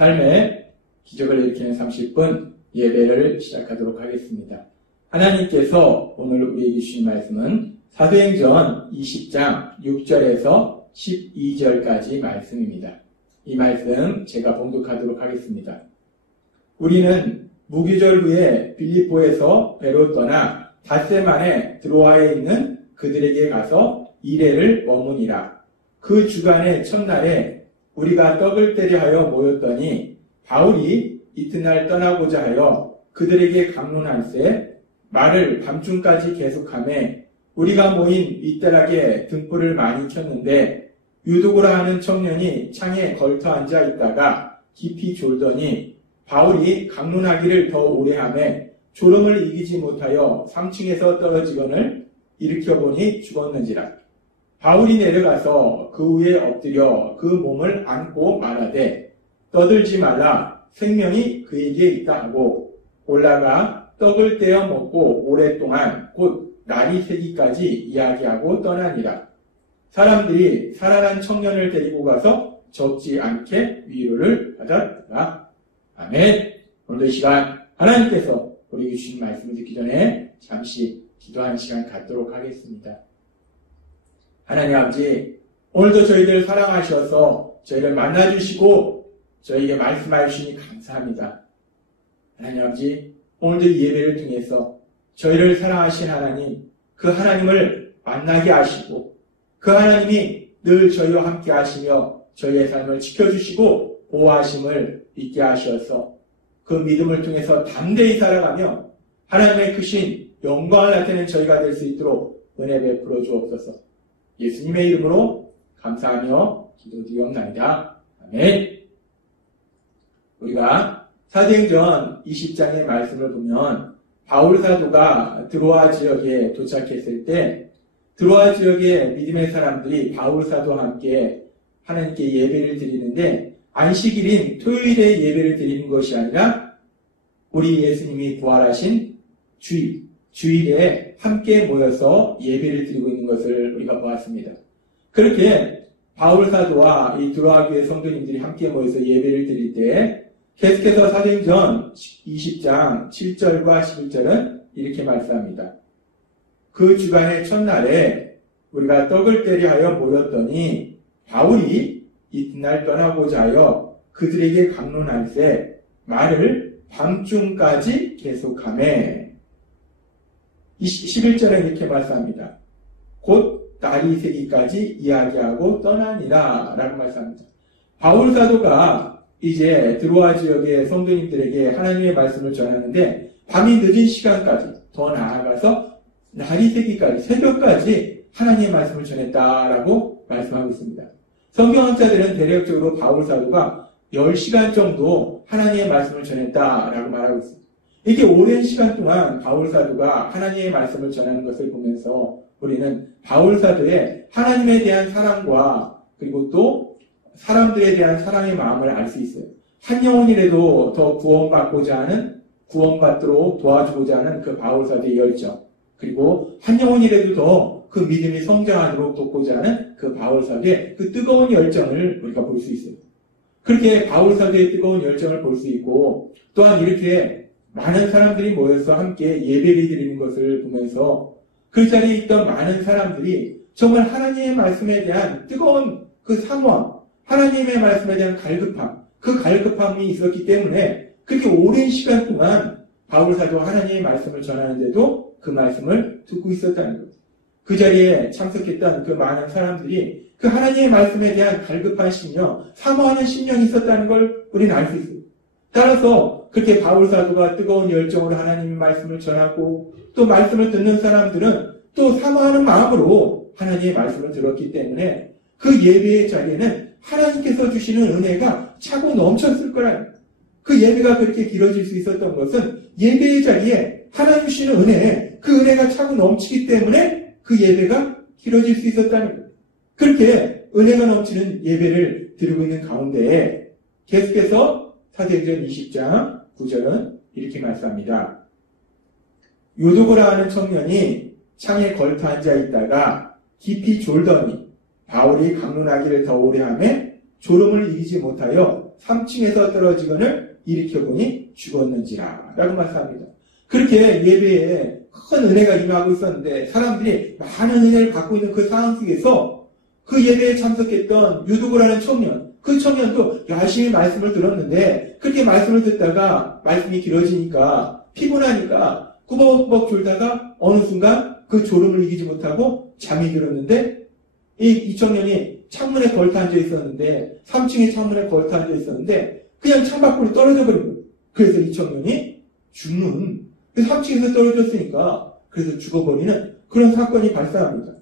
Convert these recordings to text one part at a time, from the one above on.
삶의 기적을 일으키는 30분 예배를 시작하도록 하겠습니다. 하나님께서 오늘 우리에게 주신 말씀은 사도행전 20장 6절에서 12절까지 말씀입니다. 이 말씀 제가 봉독하도록 하겠습니다. 우리는 무교절 후에 빌립보에서 배로 떠나 닷새 만에 드로아에 있는 그들에게 가서 이레를 머무니라. 그 주간의 첫날에 우리가 떡을 떼려 하여 모였더니 바울이 이튿날 떠나고자 하여 그들에게 강론할세 말을 밤중까지 계속하매 우리가 모인 윗대락에 등불을 많이 켰는데 유도고라 하는 청년이 창에 걸터 앉아 있다가 깊이 졸더니 바울이 강론하기를 더 오래 하매 졸음을 이기지 못하여 3층에서 떨어지거늘 일으켜보니 죽었는지라. 바울이 내려가서 그 위에 엎드려 그 몸을 안고 말하되 떠들지 말라 생명이 그에게 있다 하고 올라가 떡을 떼어 먹고 오랫동안 곧 날이 새기까지 이야기하고 떠나니라. 사람들이 살아난 청년을 데리고 가서 적지 않게 위로를 받았더라. 아멘. 오늘도 이 시간 하나님께서 우리에게 주신 말씀을 듣기 전에 잠시 기도하는 시간 갖도록 하겠습니다. 하나님 아버지, 오늘도 저희들 사랑하셔서 저희를 만나주시고 저희에게 말씀하여 주시니 감사합니다. 하나님 아버지, 오늘도 이 예배를 통해서 저희를 사랑하신 하나님, 그 하나님을 만나게 하시고 그 하나님이 늘 저희와 함께 하시며 저희의 삶을 지켜주시고 보호하심을 있게 하셔서 그 믿음을 통해서 담대히 살아가며 하나님의 크신 영광을 나타내는 저희가 될 수 있도록 은혜 베풀어 주옵소서. 예수님의 이름으로 감사하며 기도드리옵나이다. 아멘. 우리가 사도행전 20장의 말씀을 보면 바울 사도가 드로아 지역에 도착했을 때 드로아 지역의 믿음의 사람들이 바울 사도와 함께 하나님께 예배를 드리는데 안식일인 토요일에 예배를 드리는 것이 아니라 우리 예수님이 부활하신 주일에 함께 모여서 예배를 드리고 있는 것을 우리가 보았습니다. 그렇게 바울 사도와 이 드로아 교회 성도님들이 함께 모여서 예배를 드릴 때 계속해서 사도행전 20장 7절과 11절은 이렇게 말씀합니다. 그 주간의 첫날에 우리가 떡을 떼려 하여 모였더니 바울이 이튿날 떠나고자 하여 그들에게 강론할세 말을 밤중까지 계속하매 11절에 이렇게 말씀합니다. 곧 날이 새기까지 이야기하고 떠나니라 라고 말씀합니다. 바울 사도가 이제 드로아 지역의 성도님들에게 하나님의 말씀을 전하는데 밤이 늦은 시간까지 더 나아가서 날이 새기까지 새벽까지 하나님의 말씀을 전했다라고 말씀하고 있습니다. 성경학자들은 대략적으로 바울 사도가 10시간 정도 하나님의 말씀을 전했다라고 말하고 있습니다. 이렇게 오랜 시간 동안 바울 사도가 하나님의 말씀을 전하는 것을 보면서 우리는 바울 사도의 하나님에 대한 사랑과 그리고 또 사람들에 대한 사랑의 마음을 알 수 있어요. 한 영혼이라도 더 구원받고자 하는, 구원받도록 도와주고자 하는 그 바울 사도의 열정, 그리고 한 영혼이라도 더 그 믿음이 성장하도록 돕고자 하는 그 바울 사도의 그 뜨거운 열정을 우리가 볼 수 있어요. 그렇게 바울 사도의 뜨거운 열정을 볼 수 있고 또한 이렇게 많은 사람들이 모여서 함께 예배를 드리는 것을 보면서 그 자리에 있던 많은 사람들이 정말 하나님의 말씀에 대한 뜨거운 그 사모함, 하나님의 말씀에 대한 갈급함, 그 갈급함이 있었기 때문에 그렇게 오랜 시간 동안 바울 사도가 하나님의 말씀을 전하는데도 그 말씀을 듣고 있었다는 것. 그 자리에 참석했던 그 많은 사람들이 그 하나님의 말씀에 대한 갈급한 심령, 사모하는 심령이 있었다는 걸 우리는 알 수 있어요. 따라서 그렇게 바울 사도가 뜨거운 열정으로 하나님의 말씀을 전하고 또 말씀을 듣는 사람들은 또 사모하는 마음으로 하나님의 말씀을 들었기 때문에 그 예배의 자리에는 하나님께서 주시는 은혜가 차고 넘쳤을 거라는 거예요. 그 예배가 그렇게 길어질 수 있었던 것은 예배의 자리에 하나님 주시는 은혜, 그 은혜가 차고 넘치기 때문에 그 예배가 길어질 수 있었다는 거예요. 그렇게 은혜가 넘치는 예배를 드리고 있는 가운데 계속해서 사도행전 20장 9절은 이렇게 말씀합니다. 유도고라 하는 청년이 창에 걸터 앉아 있다가 깊이 졸더니 바울이 강론하기를 더 오래 하매 졸음을 이기지 못하여 3층에서 떨어지거늘 일으켜보니 죽었는지라 라고 말씀합니다. 그렇게 예배에 큰 은혜가 임하고 있었는데 사람들이 많은 은혜를 받고 있는 그 상황 속에서 그 예배에 참석했던 유두고라는 청년, 그 청년도 열심히 말씀을 들었는데 그렇게 말씀을 듣다가 말씀이 길어지니까 피곤하니까 꾸벅꾸벅 졸다가 어느 순간 그 졸음을 이기지 못하고 잠이 들었는데 이 청년이 창문에 걸터 앉아 있었는데 3층의 창문에 걸터 앉아 있었는데 그냥 창밖으로 떨어져 버린 거예요. 그래서 이 청년이 죽는 3층에서 떨어졌으니까 그래서 죽어버리는 그런 사건이 발생합니다.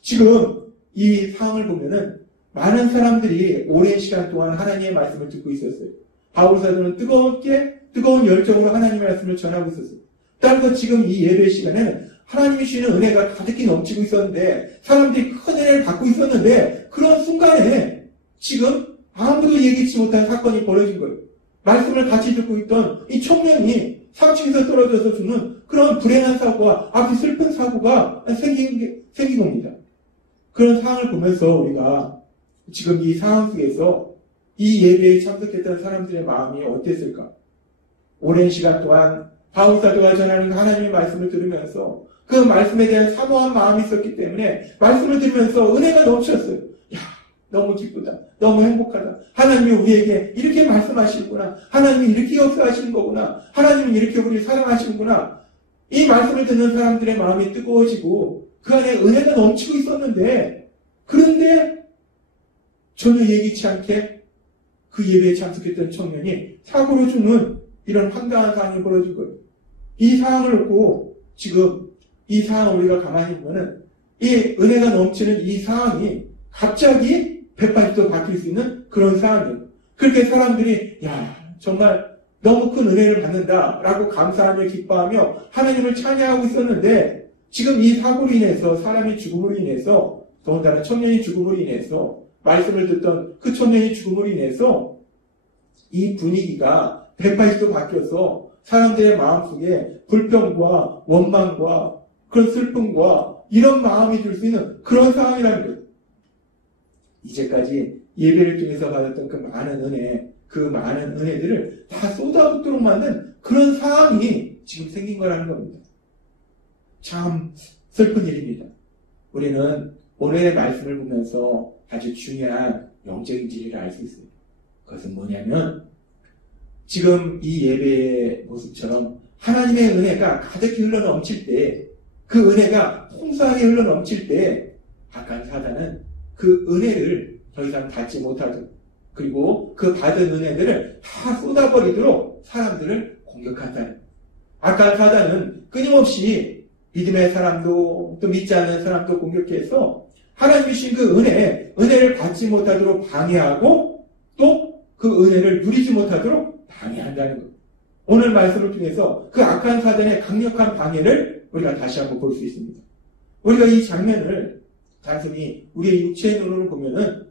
지금 이 상황을 보면은 많은 사람들이 오랜 시간 동안 하나님의 말씀을 듣고 있었어요. 바울 사도는 뜨거운 열정으로 하나님의 말씀을 전하고 있었어요. 따라서 지금 이 예배 시간에는 하나님이 주시는 은혜가 가득히 넘치고 있었는데 사람들이 큰 은혜를 받고 있었는데 그런 순간에 지금 아무도 예기치 못한 사건이 벌어진 거예요. 말씀을 같이 듣고 있던 이 청년이 3층에서 떨어져서 죽는 그런 불행한 사고와 아주 슬픈 사고가 생긴 겁니다. 그런 상황을 보면서 우리가 지금 이 상황 속에서 이 예배에 참석했던 사람들의 마음이 어땠을까? 오랜 시간 동안 바울 사도가 전하는 하나님의 말씀을 들으면서 그 말씀에 대한 사모한 마음이 있었기 때문에 말씀을 들으면서 은혜가 넘쳤어요. 야, 너무 기쁘다. 너무 행복하다. 하나님이 우리에게 이렇게 말씀하시는구나. 하나님이 이렇게 역사하시는 거구나. 하나님은 이렇게 우리를 사랑하시는구나. 이 말씀을 듣는 사람들의 마음이 뜨거워지고 그 안에 은혜가 넘치고 있었는데 그런데 전혀 예기치 않게 그 예배에 참석했던 청년이 사고로 죽는 이런 황당한 상황이 벌어진 거예요. 이 상황을 놓고 지금 이 상황을 우리가 가만히 보면은 이 은혜가 넘치는 이 상황이 갑자기 180도 바뀔 수 있는 그런 상황이에요. 그렇게 사람들이 야 정말 너무 큰 은혜를 받는다라고 감사하며 기뻐하며 하나님을 찬양하고 있었는데 지금 이 사고로 인해서 사람이 죽음으로 인해서 더군다나 청년이 죽음으로 인해서 말씀을 듣던 그 청년이 죽음으로 인해서 이 분위기가 180도 바뀌어서 사람들의 마음속에 불평과 원망과 그런 슬픔과 이런 마음이 들 수 있는 그런 상황이라는 거예요. 이제까지 예배를 통해서 받았던 그 많은 은혜, 그 많은 은혜들을 다 쏟아붓도록 만든 그런 상황이 지금 생긴 거라는 겁니다. 참 슬픈 일입니다. 우리는 오늘의 말씀을 보면서 아주 중요한 영적인 진리를 알 수 있습니다. 그것은 뭐냐면 지금 이 예배의 모습처럼 하나님의 은혜가 가득히 흘러넘칠 때 그 은혜가 풍성하게 흘러넘칠 때 악한 사단은 그 은혜를 더 이상 받지 못하도록 그리고 그 받은 은혜들을 다 쏟아버리도록 사람들을 공격한다는 악한 사단은 끊임없이 믿음의 사람도 또 믿지 않는 사람도 공격해서 하나님이 주신 그 은혜를 받지 못하도록 방해하고 또 그 은혜를 누리지 못하도록 방해한다는 것. 오늘 말씀을 통해서 그 악한 사단의 강력한 방해를 우리가 다시 한번 볼 수 있습니다. 우리가 이 장면을 단순히 우리의 육체의 눈으로 보면은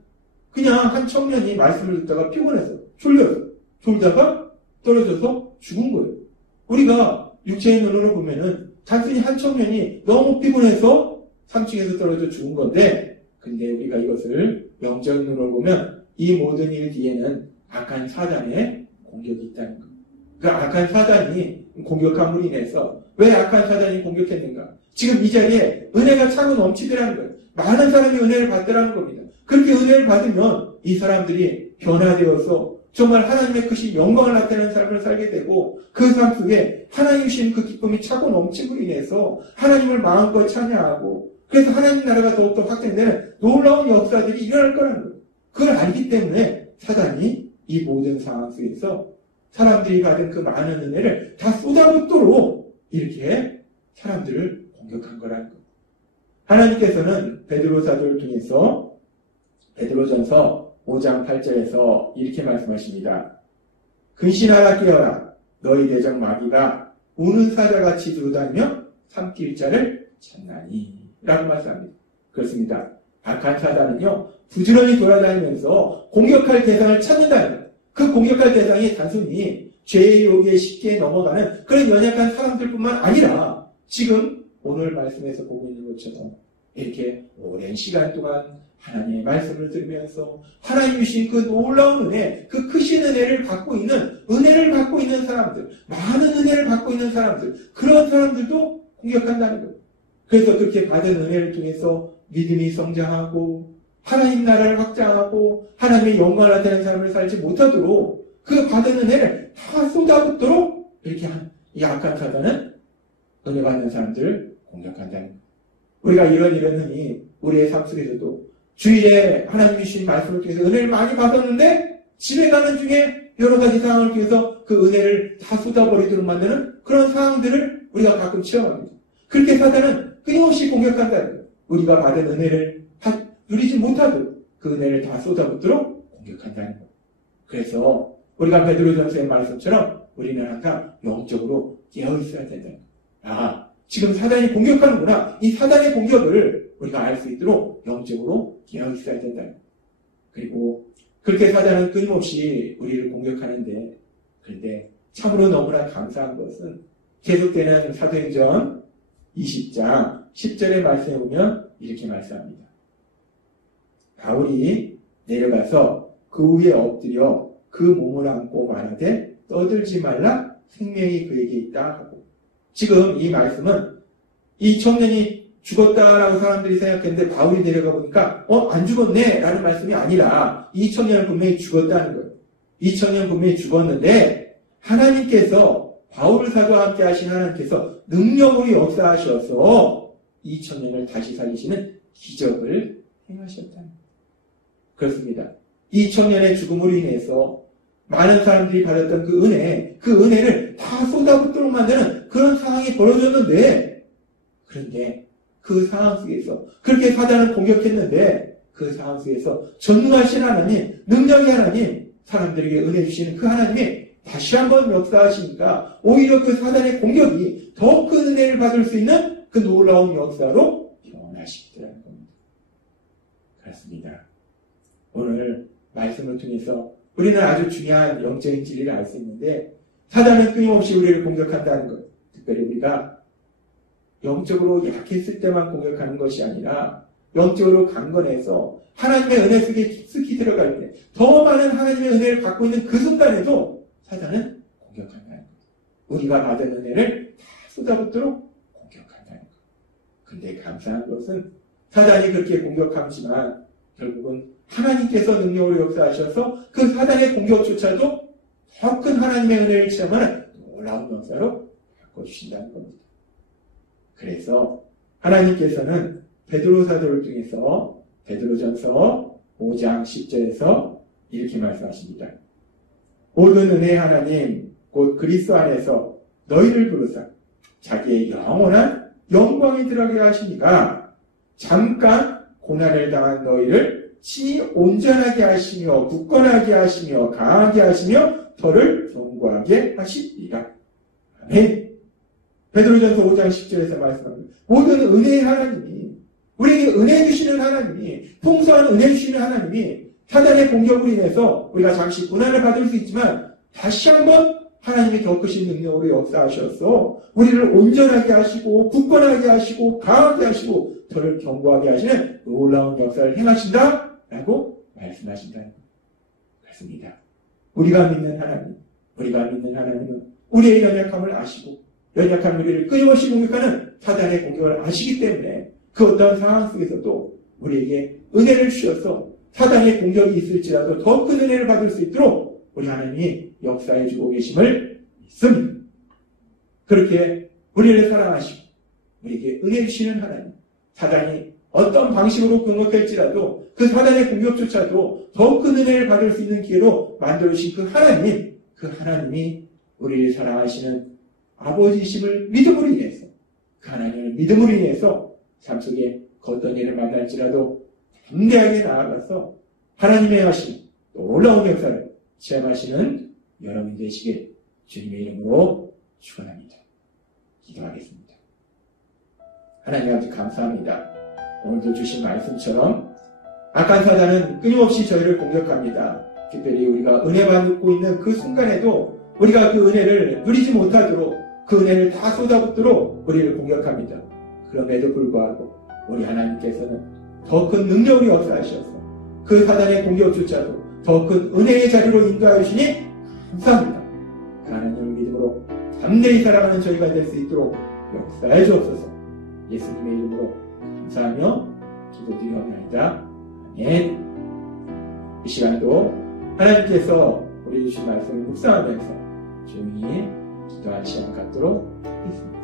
그냥 한 청년이 말씀을 듣다가 피곤해서 졸다가 떨어져서 죽은 거예요. 우리가 육체의 눈으로 보면은 단순히 한 청년이 너무 피곤해서 3층에서 떨어져 죽은 건데 근데 우리가 이것을 영적 눈으로 보면 이 모든 일 뒤에는 악한 사단의 공격이 있다는 것. 그 악한 사단이 공격함으로 인해서 왜 악한 사단이 공격했는가? 지금 이 자리에 은혜가 차고 넘치더라는 거예요. 많은 사람이 은혜를 받더라는 겁니다. 그렇게 은혜를 받으면 이 사람들이 변화되어서 정말 하나님의 크신 영광을 나타내는 삶을 살게 되고 그 삶 속에 하나님이 주신 그 기쁨이 차고 넘침으로 인해서 하나님을 마음껏 찬양하고 그래서 하나님 나라가 더욱더 확장되는 놀라운 역사들이 일어날 거라는 거예요. 그걸 알기 때문에 사단이 이 모든 상황 속에서 사람들이 받은 그 많은 은혜를 다 쏟아붓도록 이렇게 사람들을 공격한 거라는 거예요. 하나님께서는 베드로 사도를 통해서 베드로전서 5장 8절에서 이렇게 말씀하십니다. 근신하라 깨어라 너희 대적 마귀가 우는 사자같이 두루다니며 삼킬 자를 찾나니 라고 말씀합니다. 그렇습니다. 악한 사단은요 부지런히 돌아다니면서 공격할 대상을 찾는다는 거예요. 그 공격할 대상이 단순히 죄의 유혹에 쉽게 넘어가는 그런 연약한 사람들뿐만 아니라 지금 오늘 말씀에서 보고 있는 것처럼 이렇게 오랜 시간 동안 하나님의 말씀을 들으면서 하나님 주신 그 놀라운 은혜, 그 크신 은혜를 갖고 있는 사람들, 많은 은혜를 갖고 있는 사람들, 그런 사람들도 공격한다는 거예요. 그래서 그렇게 받은 은혜를 통해서 믿음이 성장하고 하나님 나라를 확장하고 하나님의 영광을 나타내는 삶을 살지 못하도록 그 받은 은혜를 다 쏟아붓도록 이렇게 한 이 악한 사단은 은혜 받는 사람들을 공격한다는 거예요. 우리가 이런 흔히 우리의 삶 속에서도 주일에 하나님이 주신 말씀을 통해서 은혜를 많이 받았는데 집에 가는 중에 여러 가지 상황을 통해서 그 은혜를 다 쏟아버리도록 만드는 그런 상황들을 우리가 가끔 체험합니다. 그렇게 사단은 끊임없이 공격한다는 거예요. 우리가 받은 은혜를 다 누리지 못하도록 그 은혜를 다 쏟아붓도록 공격한다는 거예요. 그래서 우리가 베드로전서의 말씀처럼 우리는 항상 영적으로 깨어있어야 된다는 거예요. 지금 사단이 공격하는구나. 이 사단의 공격을 우리가 알 수 있도록 영적으로 깨어있어야 된다. 그리고 그렇게 사단은 끊임없이 우리를 공격하는데, 그런데 참으로 너무나 감사한 것은 계속되는 사도행전 20장 10절의 말씀에 보면 이렇게 말씀합니다. 바울이 내려가서 그 위에 엎드려 그 몸을 안고 말하되 떠들지 말라, 생명이 그에게 있다 하고. 지금 이 말씀은 이 청년이 죽었다라고 사람들이 생각했는데 바울이 내려가 보니까 안 죽었네 라는 말씀이 아니라 이 청년은 분명히 죽었다는 거예요. 이 청년은 분명히 죽었는데 하나님께서 바울 사도와 함께 하신 하나님께서 능력으로 역사하셔서 이 청년을 다시 살리시는 기적을 행하셨다는 거예요. 그렇습니다. 이 청년의 죽음으로 인해서 많은 사람들이 받았던 그 은혜를 다 쏟아붓도록 만드는 그런 상황이 벌어졌는데, 그런데 그 상황 속에서 그렇게 사단을 공격했는데 그 상황 속에서 전능하신 하나님, 능력의 하나님, 사람들에게 은혜 주시는 그 하나님이 다시 한번 역사하시니까 오히려 그 사단의 공격이 더 큰 은혜를 받을 수 있는 그 놀라운 역사로 변화시키더라는 겁니다. 그렇습니다. 오늘 말씀을 통해서 우리는 아주 중요한 영적인 진리를 알 수 있는데, 사단은 끊임없이 우리를 공격한다는 것, 특별히 우리가 영적으로 약했을 때만 공격하는 것이 아니라 영적으로 강건해서 하나님의 은혜 속에 깊숙이 들어갈 때 더 많은 하나님의 은혜를 갖고 있는 그 순간에도 사단은 공격한다는 것. 우리가 받은 은혜를 다 쏟아붓도록 공격한다는 것. 근데 감사한 것은 사단이 그렇게 공격하지만 결국은 하나님께서 능력으로 역사하셔서 그 사단의 공격조차도 더 큰 하나님의 은혜를 체험하는 놀라운 역사로 바꿔주신다는 겁니다. 그래서 하나님께서는 베드로 사도를 통해서 베드로전서 5장 10절에서 이렇게 말씀하십니다. 모든 은혜의 하나님 곧 그리스도 안에서 너희를 부르사 자기의 영원한 영광에 들어가게 하시니가 잠깐 고난을 당한 너희를 친히 온전하게 하시며 굳건하게 하시며 강하게 하시며 더를 견고하게 하시리라. 아멘. 베드로전서 5장 10절에서 말씀합니다. 모든 은혜의 하나님이, 우리에게 은혜 주시는 하나님이, 풍성한 은혜 주시는 하나님이 사단의 공격으로 인해서 우리가 잠시 고난을 받을 수 있지만 다시 한번 하나님의 더 크신 능력으로 역사하셔서 우리를 온전하게 하시고 굳건하게 하시고 강하게 하시고 더를 견고하게 하시는 놀라운 역사를 행하신다 라고 말씀하신다는 것. 그렇습니다. 우리가 믿는 하나님은 우리의 연약함을 아시고 연약한 우리를 끊임없이 공격하는 사단의 공격을 아시기 때문에 그 어떤 상황 속에서도 우리에게 은혜를 주셔서 사단의 공격이 있을지라도 더 큰 은혜를 받을 수 있도록 우리 하나님이 역사해주고 계심을 믿습니다. 그렇게 우리를 사랑하시고 우리에게 은혜 주시는 하나님, 사단이 어떤 방식으로 공격할지라도 그 사단의 공격조차도 더 큰 은혜를 받을 수 있는 기회로 만들어주신 그 하나님이 우리를 사랑하시는 아버지이심을 믿음으로 인해서, 그 하나님을 믿음으로 인해서 삶 속에 어떤 일을 만날지라도 담대하게 나아가서 하나님의 하신 놀라운 역사를 체험하시는 여러분 되시길 주님의 이름으로 축원합니다. 기도하겠습니다. 하나님 아버지 감사합니다. 오늘도 주신 말씀처럼 악한 사단은 끊임없이 저희를 공격합니다. 특별히 우리가 은혜 받고 있는 그 순간에도 우리가 그 은혜를 누리지 못하도록 그 은혜를 다 쏟아붓도록 우리를 공격합니다. 그럼에도 불구하고 우리 하나님께서는 더 큰 능력으로 역사하셔서 그 사단의 공격조차도 더 큰 은혜의 자리로 인도하여 주시니 감사합니다. 하나님을 믿음으로 담대히 살아가는 저희가 될 수 있도록 역사해 주옵소서. 예수님의 이름으로 감사하며 기도드리옵나이다. 아멘. 이 시간도 하나님께서 우리 주신 말씀을 묵상하면서 조용히 기도할 시간 갖도록 하겠습니다.